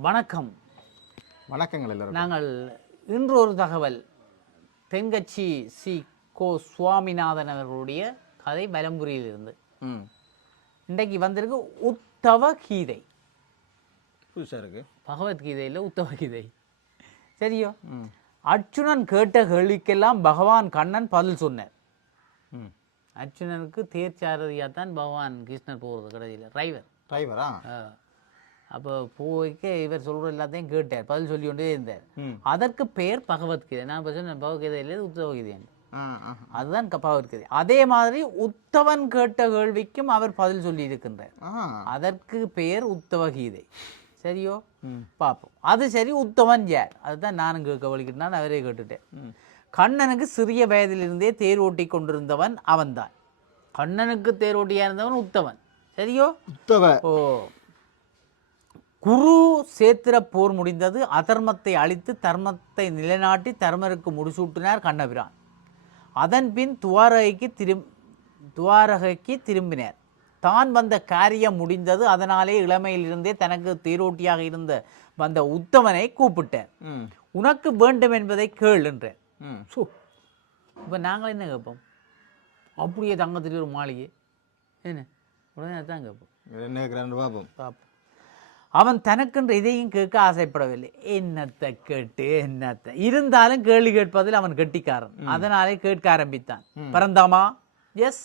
வணக்கம். வணக்கங்கள் எல்லாரும் நாங்கள் இன்று ஒரு தகவல். தென்கட்சி சி. கோ. சுவாமிநாதன் அவர்களுடைய கதை பலம்புரியில் இருந்து ம். இன்றைக்கு வந்திருக்கு உத்தவ கீதை. புதுசாக இருக்கு. பகவத்கீதையில் உத்தவ கீதை. சரியோ? ம். அர்ச்சுனன் கேட்ட கேள்விக்கெல்லாம் பகவான் கண்ணன் பதில் சொன்னார். ம். அர்ச்சுனனுக்கு தேர்ச்சாரதியாக தான் பகவான் கிருஷ்ணர் போகிறது கடைசியில். டிரைவர். டிரைவரா? அப்போ போய்க்க இவர் சொல்கிற எல்லாத்தையும் கேட்டார். பதில் சொல்லி கொண்டே இருந்தார் அதற்கு பெயர் பகவத்கீதை. நான் இப்போ சொன்னேன் பகவத்கீதையிலே உத்தவகீதை ஆ ஆ. அதுதான் பகவத்கீதை. அதே மாதிரி உத்தவன் கேட்ட கேள்விக்கும் அவர் பதில் சொல்லி இருக்கின்றார் அதற்கு பெயர் உத்தவகீதை சரியோ? பார்ப்போம் அது சரி உத்தவன் யார்? அதுதான் நானும் கேட்க வலிக்கிட்டு நான் அவரே கேட்டுட்டேன். கண்ணனுக்கு சிறிய வயதிலிருந்தே தேர் ஓட்டி கொண்டிருந்தவன் அவன்தான். கண்ணனுக்கு தேர் ஓட்டியா இருந்தவன் உத்தவன். சரியோ? உத்தவ. ஓ. குரு சேத்திர போர் முடிந்தது அதர்மத்தை அழித்து தர்மத்தை நிலைநாட்டி தர்மருக்கு முடிசூட்டினார் கண்ணபிரான். அதன் பின் துவாரகைக்கு திரும் துவாரகைக்கு திரும்பினார். தான் வந்த காரியம் முடிந்தது அதனாலே இளமையிலிருந்தே தனக்கு தேரோட்டியாக இருந்த வந்த உத்தமனை கூப்பிட்டார். ம். உனக்கு வேண்டும் என்பதை கேள் என்றார் ம். சோ. இப்போ நாங்கள் என்ன கேட்போம்? அப்படியே தங்கத்தில் ஒரு மாளிகை. என்ன? உடனே தான் கேட்போம். என்ன கேட்குறான்னு பார்ப்போம். பார்ப்போம். அவன் தனக்கென்று இதையும் கேட்க ஆசைப்படவில்லை. என்னத்தை கேட்டு என்னத்தை? இருந்தாலும் கேள்வி கேட்பதில் அவன் கெட்டிக்காரன். அதனாலே கேட்க ஆரம்பித்தான். பரந்தாமா yes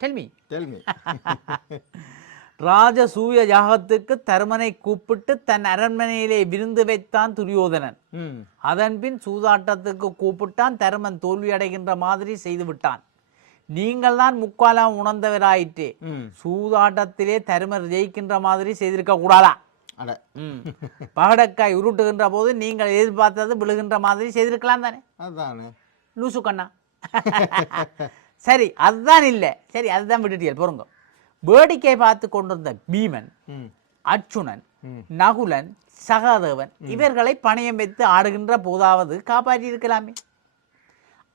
tell me tell me ராஜசூய யாகத்துக்கு தருமனை கூப்பிட்டு தன் அரண்மனையிலே விருந்து வைத்தான் துரியோதனன். ம். அதன்பின் சூதாட்டத்துக்கு கூப்பிட்டான். தருமன் தோல்வி அடைகின்ற மாதிரி செய்து விட்டான். நீங்கள் தான் முக்காலாம் உணர்ந்தவராயிற்றே. சூதாட்டத்திலே தருமர் ஜெயிக்கின்ற மாதிரி செய்திருக்க கூடாதா? அட. ம். பகடக்காய் உருட்டுகின்ற போது நீங்கள் எதிர்பார்த்தது விழுகின்ற மாதிரி செய்திருக்கலாம் தானே? அதானே. லூசு கண்ணா. சரி அதுதான் இல்லை. சரி அதுதான் விட்டுட்டியல் பொறுங்க வேடிக்கை பார்த்து கொண்டிருந்த பீமன் அர்ச்சுனன். நகுலன் சகாதேவன் இவர்களை பணயம் வைத்து ஆடுகின்ற போதாவது காப்பாற்றி இருக்கலாமே.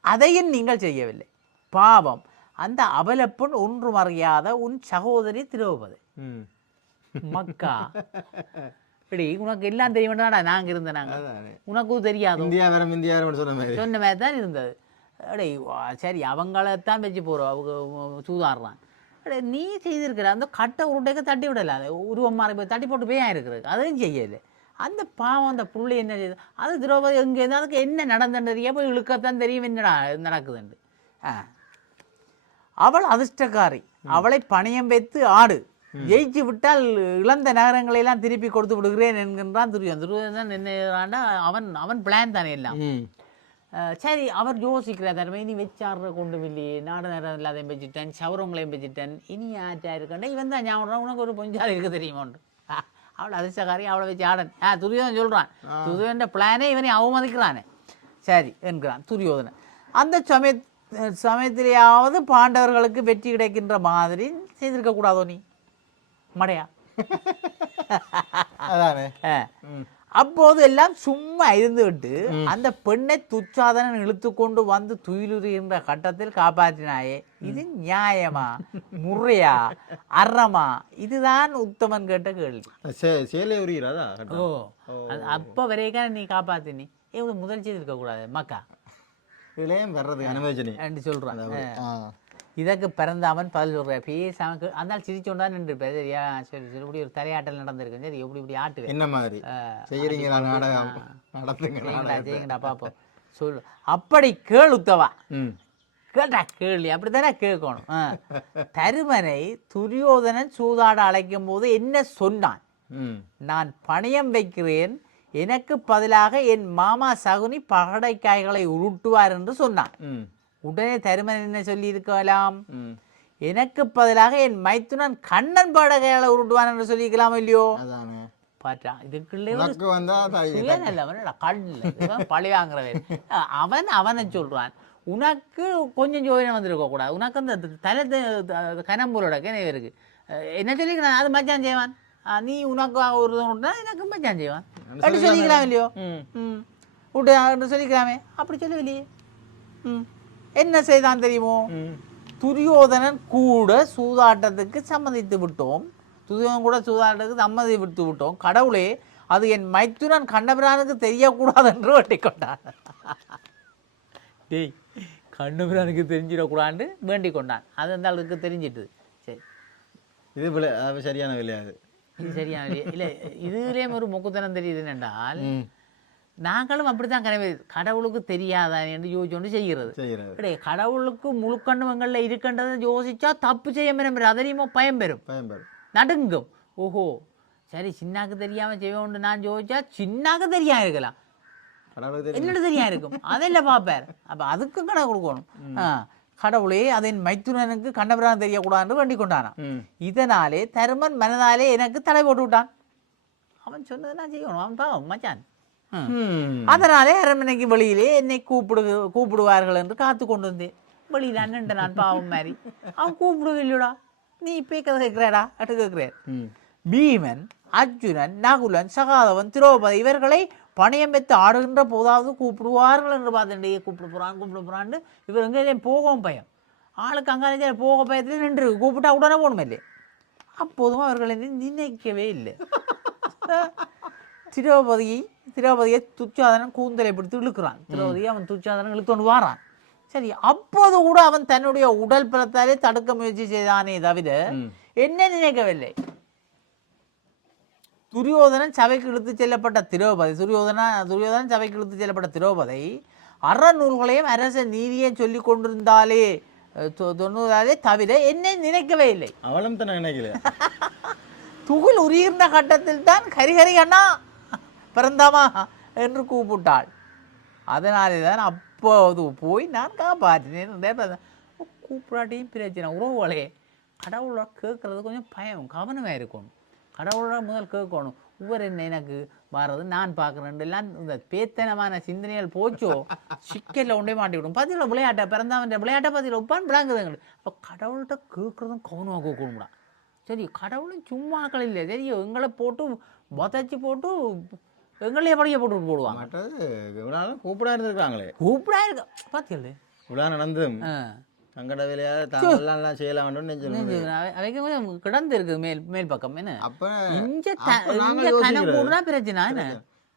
அதையும் நீங்கள் செய்யவில்லை. பாவம். அந்த அபலப்பெண் ஒன்றும் அறியாத உன் சகோதரி திரௌபதி. ம். மக்கா. இப்படி உனக்கு எல்லாம் தெரியும் தானே நாங்க இருந்த நாங்க. அதானே. உனக்கும் தெரியாதோ? இந்தியா வேற இந்தியா சொன்ன மாதிரி. சொன்ன மாதிரி தான் இருந்தது. அடே சரி அவங்களத்தான் வச்சு போகிறோம் அவங்க சூதாடுறான். அடே நீ செய்திருக்கிற அந்த கட்டை உருண்டைக்கு தட்டி விடல. அது உருவம் மாறி போய் தட்டி போட்டு போய் இருக்கிறது அதையும் செய்யலை. அந்த பாவம் அந்த புள்ளை என்ன செய்யுது அது திரௌபதி எங்கே இருந்தால் அதுக்கு என்ன நடந்துன்னு போய் இழுக்கத்தான் தெரியும் என்னடா நடக்குதுண்டு ஆ. அவள் அதிர்ஷ்டக்காரி. அவளை பணயம் வைத்து ஆடு. ஜெயிச்சு விட்டால் இழந்த நகரங்களை எல்லாம் திருப்பி கொடுத்து விடுகிறேன் என்கின்றான் துரியோதன். துரியோதனன் என்ன அவன் அவன் பிளான் தானே எல்லாம். சரி அவர் யோசிக்கிறார். தருமை இனி வச்சாடுற கொண்டு இல்லையே நாடு நேரம் இல்லாதையும் வச்சுட்டேன் சவரங்களையும் வச்சுட்டேன் இனி ஆற்றா இருக்கண்டா? இவன் தான் ஞாபகம் உனக்கு ஒரு பொஞ்சால் இருக்க தெரியுமாண்டு அவள் அதிர்ஷ்டக்காரி அவளை வச்சு ஆடன். ஆ துரியோதன் சொல்கிறான் துரியோதன பிளானே இவனை அவமதிக்கிறானே. சரி என்கிறான் துரியோதனன். அந்த சமய சமயத்திலேயாவது பாண்டவர்களுக்கு வெற்றி கிடைக்கின்ற மாதிரி செய்திருக்க கூடாதோ நீ? மடையா. அதானே? அப்போது எல்லாம் சும்மா இருந்துவிட்டு அந்த பெண்ணை துச்சாதனன் இழுத்து கொண்டு வந்து துயிலுறுகின்ற கட்டத்தில் காப்பாற்றினாயே. இது நியாயமா? முறையா? அறமா? இதுதான் உத்தமன் கேட்ட கேள்வி. ஓ அப்ப வரைக்கும் நீ காப்பாத்தினி ஏ இது முதல் செய்து இருக்க கூடாது மக்கா இளையம் நீ. என்று சொல்றான். இதற்கு பிறந்தாமன் பதில் சொல்ற பேசாம அந்த சிரிச்சோண்டா நின்று சரியா? சரி சரி. இப்படி ஒரு தலையாட்டல் நடந்திருக்கு சரி எப்படி இப்படி ஆட்டுவேன்? என்ன மாதிரி? செய்யறீங்களா நாடகம்? நடத்துங்க செய்யுங்கடா பார்ப்போம். சொல்லு. அப்படி கேள் உத்தவா. கேட்டா கேள்வி அப்படித்தானே கேட்கணும். தருமனை துரியோதனன் சூதாட அழைக்கும் போது என்ன சொன்னான்? நான் பணயம் வைக்கிறேன். எனக்கு பதிலாக என் மாமா சகுனி பகடைக்காய்களை உருட்டுவார் என்று சொன்னான். உடனே தருமன் என்ன சொல்லி இருக்கலாம் எனக்கு பதிலாக என் மைத்துனன் கண்ணன் பகடைக்காய்களை உருட்டுவான் என்று சொல்லியிருக்கலாம் இல்லையோ? இதுக்குள்ளே வாங்குறவன். அவன் அவனை சொல்றான். உனக்கு கொஞ்சம் ஜோதினம் வந்திருக்க கூடாது. உனக்கு அந்த தலை கனம்பூரோட கிணவு இருக்கு. என்ன சொல்லிக்கிறான் அது மச்சான் செய்வான். நீ உனக்கு ஒரு எனக்கு மச்சான் செய்வான். அப்படி சொல்லிக்கலாம் இல்லையோ? ம். ம். விட்டு சொல்லிக்கலாமே அப்படி சொல்லவில்லையே ம். என்ன செய்தான் தெரியுமோ? துரியோதனன் கூட சூதாட்டத்துக்கு சம்மதித்து விட்டோம். துரியோதனன் கூட சூதாட்டத்துக்கு சம்மதி விட்டு விட்டோம். கடவுளே அது என் மைத்துனன் கண்ணபிரானுக்கு தெரியக்கூடாது என்று வேண்டிக் கொண்டான். டேய் கண்ணபிரானுக்கு தெரிஞ்சிடக்கூடாது வேண்டிக் கொண்டான். அது அந்த ஆளுக்கு தெரிஞ்சிட்டுது. சரி. இது சரியான விளையாது இது சரியான? இல்லை இதுலேயும் ஒரு முக்குத்தனம் தெரியுது என்றால் நாங்களும் அப்படித்தான் கனவு கடவுளுக்கு தெரியாதா என்று யோசிச்சோண்டு செய்கிறது. கிடையாது கடவுளுக்கு முழுக்கண்ணுவங்களில் இருக்கின்றதை யோசிச்சா தப்பு செய்ய வரும் அதிகமாக பயம் பெறும். பயன்பெறும் நடுங்கும். ஓஹோ. சரி சின்னாக்கு தெரியாம செய்வோம்னு நான் யோசிச்சா சின்னாக்கு தெரியாம இருக்கலாம். என்னோட தெரியாம இருக்கும். அதெல்லாம் பார்ப்பார் அப்ப அதுக்கும் கணக்கு கொடுக்கணும். கடவுளே அதன் மைத்துனனுக்கு கண்ணபிரான் தெரியக்கூடாதுன்னு வேண்டிக் கொண்டானான் இதனாலே தருமன் மனதாலே எனக்கு தடை போட்டு விட்டான். அவன் சொன்னதை நான் செய்யணும். அவன் பாவம் மச்சான். அதனாலே அரண்மனைக்கு வெளியிலே என்னை கூப்பிடு கூப்பிடுவார்கள் என்று காத்து கொண்டு வந்தேன் வெளியில் அண்ணன் நான் பாவம் மாதிரி. அவன் கூப்பிடுவில்லையோடா நீ இப்போ கதை கேட்கிறாடா? அட்டு கேட்கிறார் ம். பீமன் அர்ஜுனன் நகுலன் சகாதவன் திரௌபதி இவர்களை பணயம் வைத்து ஆடுகின்ற போதாவது கூப்பிடுவார்கள் என்று பார்த்துட்டே கூப்பிட போகிறான் கூப்பிட போகிறான்னு இவர் எங்கே போகவும் பயம். ஆளுக்கு அங்காலே போக பயத்தில் நின்று கூப்பிட்டா உடனே போகணுமே இல்லையே. அப்போதும் அவர்கள் நினைக்கவே இல்லை. திரௌபதியை திரௌபதியை துச்சாதனன் கூந்தலை பிடித்து இழுக்கிறான். திரௌபதியை அவன் துச்சாதனன் இழுத்துகொண்டு வாரான். சரி அப்போது கூட அவன் தன்னுடைய உடல் பலத்தாலே தடுக்க முயற்சி செய்தானே தவிர. என்ன நினைக்கவில்லை? துரியோதனன் சபைக்கு இழுத்துச் செல்லப்பட்ட திரௌபதி துரியோதன துரியோதனன் சபைக்கு இழுத்துச் செல்லப்பட்ட திரௌபதி அறநூல்களையும் அரச நீதியையும் சொல்லிக் கொண்டிருந்தாலே அஹ், தொ- தொண்ணுவதாலே தவிர என்னை நினைக்கவே இல்லை. அவளும் தானே நினைக்கல துகில் உரிகின்ற கட்டத்தில் தான் ஹரிஹரி அண்ணா பிறந்தாமா என்று கூப்பிட்டாள். அதனாலே தான் அப்போது போய் நான் காப்பாற்றினேன் என்றே கூப்பிடாட்டியும் பிரச்சனை. உறவுகளே கடவுளோட கேட்குறது கொஞ்சம் பயம் கவனமாக இருக்கணும். கடவுளோட முதல் கேட்கணும். இவர் என்ன எனக்கு வர்றது? நான் பார்க்குறேன். எல்லாம் இந்த பேத்தனமான சிந்தனைகள் போச்சோ? சிக்கலில் ஒன்றே மாட்டிவிடும் பார்த்தீங்களா விளையாட்டை பிறந்தவன் விளையாட்டை பார்த்தீங்களா உப்பான் விளாங்குதுங்க. அப்போ கடவுள்கிட்ட கேட்குறதும் கவனமாக கேட்கணும்டா சரி கடவுளும் சும்மாக்கள் இல்லை. சரி எங்களை போட்டு புதைச்சி போட்டு எங்களையே படிக்க போட்டு போடுவாங்க. கூப்பிடா இருந்திருக்காங்களே. கூப்பிடா இருக்க. பார்த்தீங்களே இவ்வளோ நடந்தும் ஆ. தங்கட வேலையா தாங்கெல்லாம் எல்லாம் செய்யலாம் அவைக்கு கொஞ்சம் கிடந்து இருக்குது மேல் மேல் பக்கம். என்ன? அப்ப. கூடுனா பிரச்சனை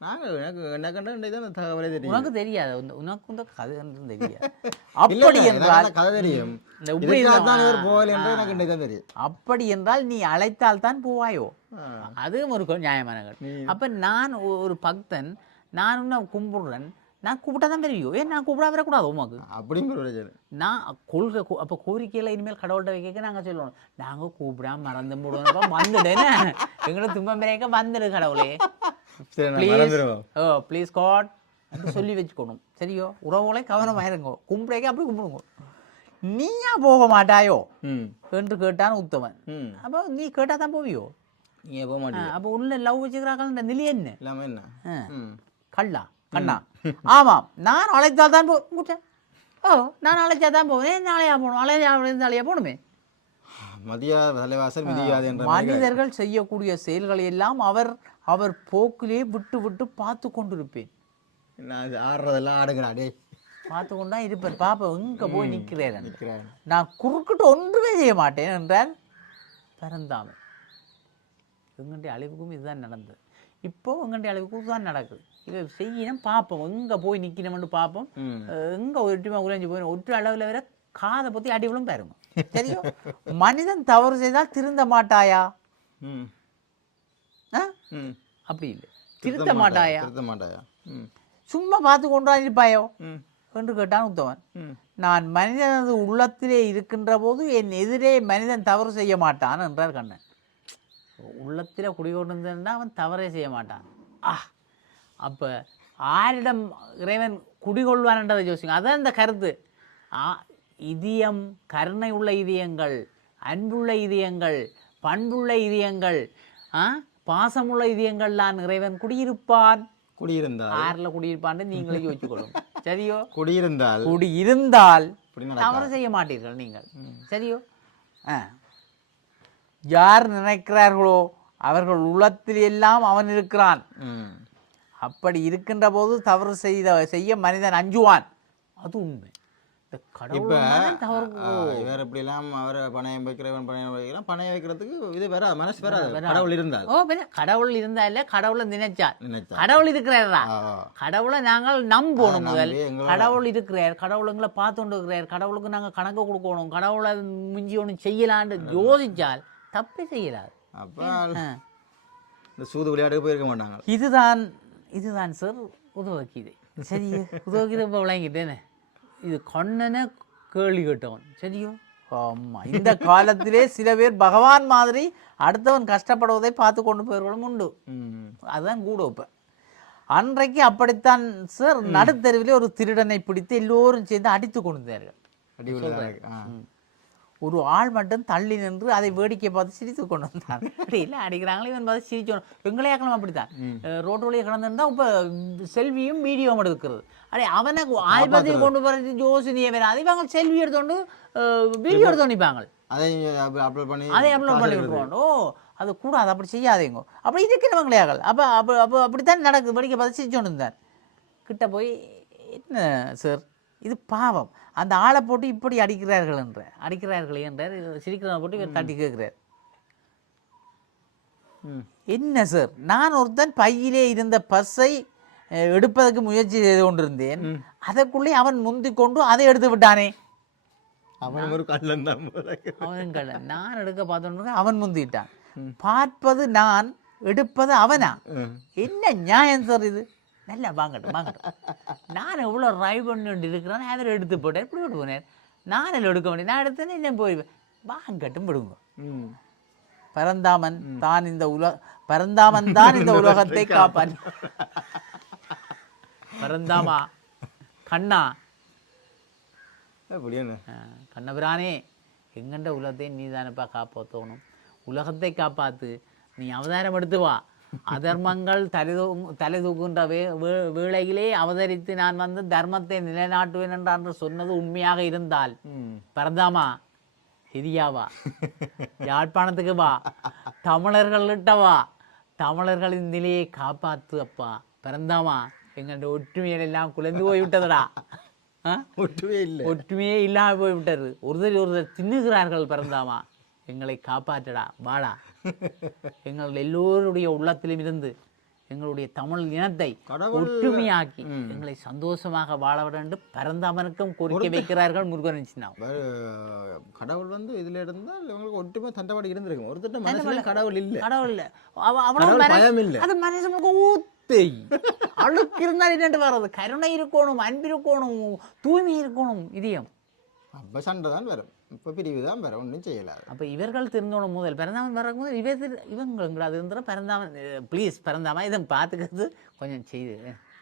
நாங்க எனக்கு என்ன கண்ட தான் தகவலே தெரியும் உனக்கு தெரியாது. உனக்கு இந்த கதை தெரியாது. அப்படி என்றால் கதை தெரியும். இந்த இப்படி இதுக்காக தான். இருந்தா- இவர் போகல என்று எனக்கு இன்னைக்கு தான் தெரியும். அப்படி என்றால் நீ அழைத்தால் தான் போவாயோ. அதுவும் ஒரு கொ- நியாயமானகள் நீ- அப்ப நான் ஒரு பக்தன் நான் உன்னை கும்பிடுறேன் நான் கூப்பிட்டா தான் தெரியும். ஏன் நான் கூப்பிடா வரக்கூடாது உமாக்கு? அப்படிங்கிற பிரச்சனை நான் கொள்கை அப்போ கோரிக்கையில் இனிமேல் கடவுள்கிட்ட வைக்க நாங்கள் சொல்லுவோம். நாங்கள் கூப்பிடாம மறந்து போடுவோம். வந்துடுன்னு எங்களை துன்பம் பிறக்க வந்துடு கடவுளே. ப்ளீஸ் மறந்துடுவோம் ஓ ப்ளீஸ் காட் சொல்லி வச்சுக்கணும். சரியோ? உறவுகளை கவனமாக இருங்கோ கும்பிடைக்க அப்படி கும்பிடுங்க. நீயா போக மாட்டாயோ? என்று கேட்டான் உத்தமன். ம். அப்போ நீ கேட்டால் தான் போவியோ? நீ போக மாட்டீங்க அப்போ உள்ள லவ் வச்சுக்கிறாங்க நிலை என்ன? இல்லாம என்ன? கள்ளா கண்ணா. ஆமாம். நான் அழைத்தால் தான் போ ஓ நான் அழைச்சா தான் போவேன். நாளையா போகணும்? அழையா நாளையா போகணுமே? மதியா தலைவாசல் மனிதர்கள் செய்யக்கூடிய செயல்களை எல்லாம் அவர் அவர் போக்கிலே விட்டு விட்டு பார்த்து கொண்டிருப்பேன். நான் ஆடுறதெல்லாம் ஆடுங்கடா டேய். பார்த்து கொண்டா இருப்பார் பாப்பா எங்க போய் நிற்கிறேன் நான் குறுக்கிட்டு ஒன்றுமே செய்ய மாட்டேன் என்றால் பரந்தாமை எங்களுடைய அழிவுக்கும் இதுதான் நடந்தது. இப்போ எங்களுடைய அழிவுக்கும் தான் நடக்குது. இதை செய்யணும் பார்ப்போம் எங்கே போய் நிற்கணும்னு பார்ப்போம் எங்கே ஒற்றுமை உறைஞ்சி போய் ஒற்று அளவில் வர காதை பற்றி அடிவிலும் பாருங்க. சரியோ மனிதன் தவறு செய்தால் திருந்த மாட்டாயா? ஆ? அப்படி இல்லை. திருத்த மாட்டாயா திருத்த மாட்டாயா ம். சும்மா பார்த்து கொண்டு இருப்பாயோ ம். என்று கேட்டான் உத்தவன் நான் மனிதனது உள்ளத்திலே இருக்கின்ற போது என் எதிரே மனிதன் தவறு செய்ய மாட்டான் என்றார் கண்ணன். உள்ளத்திலே குடிகொண்டிருந்தா அவன் தவறே செய்ய மாட்டான். ஆ அப்போ ஆரிடம் இறைவன் குடிகொள்வான்ன்றதை யோசிங்க. அதான் இந்த கருத்து. ஆ இதயம் கருணை உள்ள இதயங்கள் அன்புள்ள இதயங்கள் பண்புள்ள இதயங்கள் ஆ பாசமுள்ள இதயங்கள் தான் இறைவன் குடியிருப்பான். குடியிருந்தால். ஆறில் குடியிருப்பான்னு நீங்களே யோசிச்சுக்கொள்ளும். சரியோ? குடியிருந்தால். குடி இருந்தால் இப்படி தவறு செய்ய மாட்டீர்கள் நீங்கள். சரியோ? ஆ. யார் நினைக்கிறார்களோ அவர்கள் உள்ளத்தில் எல்லாம் அவன் இருக்கிறான். அப்படி இருக்கின்ற போது தவறு செய்த செய்ய மனிதன் அஞ்சுவான். அது உண்மை. இப்ப இவர் இப்படிலாம் அவரை பணையம் வைக்கிறவன் பணையம் வைக்கலாம் பணையம் வைக்கிறதுக்கு இது வேற மனசு வராது கடவுள் இருந்தால். ஓ பின்ன கடவுள் இருந்தா இல்ல கடவுளை நினைச்சா கடவுள் இருக்கிறாரா. கடவுளை நாங்கள் நம்பணும் முதல். கடவுள் இருக்கிறார் கடவுள் எங்களை பார்த்துட்டு இருக்கிறார் கடவுளுக்கு நாங்கள் கணக்கு கொடுக்கணும் கடவுளை மிஞ்சி ஒன்று செய்யலான்னு யோசிச்சால் தப்பே செய்யலாது. அப்ப. இந்த சூது விளையாட்டுக்கு போயிருக்க மாட்டாங்க. இதுதான் இதுதான் சார் உதவக்கீதை சரி உதவக்கீதை இப்போ விளங்கிட்டேனே. இது கொன்னனை கேள்வி கேட்டவன். சரியோ? ஆமா. இந்த காலத்திலே சில பேர் பகவான் மாதிரி அடுத்தவன் கஷ்டப்படுவதை பார்த்து கொண்டு போயிருவதும் உண்டு. அதுதான் கூட இப்போ அன்றைக்கு அப்படித்தான் சார் நடுத்தெருவிலே ஒரு திருடனை பிடித்து எல்லோரும் சேர்ந்து அடித்து கொண்டார்கள் அடி விழுந்தாங்க. ஆ. ஒரு ஆள் மட்டும் தள்ளி நின்று அதை வேடிக்கை பார்த்து சிரித்து கொண்டு வந்தான். அப்படி இல்லை அடிக்கிறாங்களே இவன் பார்த்து சிரிச்சோம். எங்களையாக்கலாம் அப்படித்தான். ரோட்டு வழியை கடந்திருந்தா இப்போ செல்வியும் வீடியோவும் எடுக்கிறது. அடே அவனை ஆல்பத்தை கொண்டு போகிறது ஜோசினியை வேற. அதை இவங்க செல்வி எடுத்தோண்டு வீடியோ எடுத்து நிற்பாங்க அதை அப்லோட் பண்ணி அதை அப்லோட் பண்ணி விட்டுருவாங்க ஓ அது கூடாது அப்படி செய்யாதீங்க அப்படி இருக்கிறவங்களையாகள் அப்போ அப்போ அப்போ அப்படித்தான் நடக்குது. வேடிக்கை பார்த்து சிரிச்சோண்டு இருந்தார். கிட்ட போய் என்ன சார் இது பாவம். அந்த ஆளை போட்டு இப்படி அடிக்கிறார்கள் என்ற. அடிக்கிறார்கள் என்றார். சிரிக்கிறவனை போட்டு இவர் தட்டி கேட்கிறார். என்ன சார்? நான் ஒருத்தன் பையிலே இருந்த அஹ், எடுப்பதற்கு முயற்சி செய்து கொண்டிருந்தேன். அதற்குள்ளே அவன் முந்திக் கொண்டு அதை எடுத்து விட்டானே. அவன் ஒரு கள்ளன் தான் அவன் கள்ள நான் எடுக்க பார்த்தோன்னு அவன் முந்திட்டான். பார்ப்பது நான் எடுப்பது அவனா. என்ன நியாயம் சார் இது? நல்லா வாங்கட்டும் வாங்கட்டும். நான் எவ்வளோ ட்ரைவ் பண்ணி இருக்கிறேன் அவர் எடுத்து போட்டேன் இப்படி விட்டு போனேன். நான் இல்லை எடுக்க முடியும் நான் எடுத்தேன்னு இல்லை போய் வாங்கட்டும் விடுங்க. பரந்தாமன் தான் இந்த உல பரந்தாமன் தான் இந்த உலகத்தை காப்பான் பரந்தாமா கண்ணா. கண்ணபிரானே எங்கண்ட உலகத்தை நீ தானப்பா காப்பாற்றணும் உலகத்தை காப்பாத்து நீ அவதாரம் எடுத்து வா. அதர்மங்கள் தலை தூ- தலை தூக்குகின்ற வே வேளையிலே அவதரித்து நான் வந்து தர்மத்தை நிலைநாட்டுவேன் என்று சொன்னது உண்மையாக இருந்தால். பரந்தாமா இரியா வா. யாழ்ப்பாணத்துக்கு வா. தமிழர்கள்கிட்ட வா. தமிழர்களின் நிலையை காப்பாத்து அப்பா. பிறந்தாமா எங்களுடைய ஒற்றுமையிலெல்லாம் குலைந்து போய்விட்டதுடா. ஆ ஒட்டுவே இல்லை. ஒற்றுமையே இல்லாமல் போய்விட்டது. ஒருத்தர் ஒருத்தர் தின்னுகிறார்கள் பிறந்தாமா எங்களை காப்பாற்றடா வாடா. எங்கள் எல்லோருடைய உள்ளத்திலும் இருந்து எங்களுடைய தமிழ் இனத்தை ஒற்றுமையாக்கி எங்களை சந்தோஷமாக வாழ விட என்று பரந்தாமனுக்கும் கோரிக்கை வைக்கிறார்கள் முருகன் சின்ன கடவுள் வந்து இதுல இருந்தால் இவங்களுக்கு ஒட்டுமே தண்டவாடி இருந்திருக்கும். ஒருத்தட்ட மனசுல கடவுள் இல்ல. கடவுள் இல்ல. அவ- அவ்வளவு பயம் இல்ல. அது மனுஷனுக்கு ஊத்தை. அழுக்கு இருந்தால் என்னட்டு வர்றது கருணை இருக்கணும் அன்பு இருக்கணும் தூய்மை இருக்கணும் இதயம். அப்ப சண்டை தான் வரும். இப்ப பிரிவு தான் வரும் ஒன்றும் செய்யலாது. அப்போ இவர்கள் தெரிஞ்சோணும் முதல் பிறந்தாமன் வர்றதுக்கு முதல் இவ திரு இவங்க அது இருந்தால் பிறந்தாமன் ப்ளீஸ் பிறந்தாமா இதை பார்த்துக்கிறது கொஞ்சம் செய்து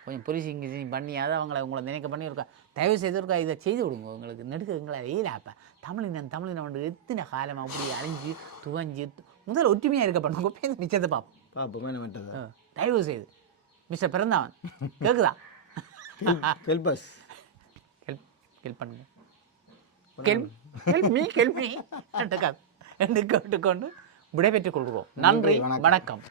கொஞ்சம் புரிசு இங்கே பண்ணியாவது அவங்கள உங்களை நினைக்க பண்ணி இருக்கா? தயவு செய்து இருக்கா? இதை செய்து விடுங்க உங்களுக்கு நெடுக்க எங்களை ஏதாப்பா தமிழினம் தமிழினம் வந்து எத்தனை காலம் அப்படி அழிஞ்சு துவஞ்சு முதல் ஒற்றுமையாக இருக்க பண்ணுங்க பேர் மிச்சத்தை பார்ப்போம். விட்டது ஆ, தயவு செய்து மிஸ்டர் பிறந்தவன் கேட்குதா ஹெல்ப் ஹெல்ப் பண்ணுங்க. ஹெல்ப் ஹெல்ப் மீ என்று கேட்டுக்கொண்டு விடைபெற்றுக் கொள்கிறோம். நன்றி. வணக்கம்.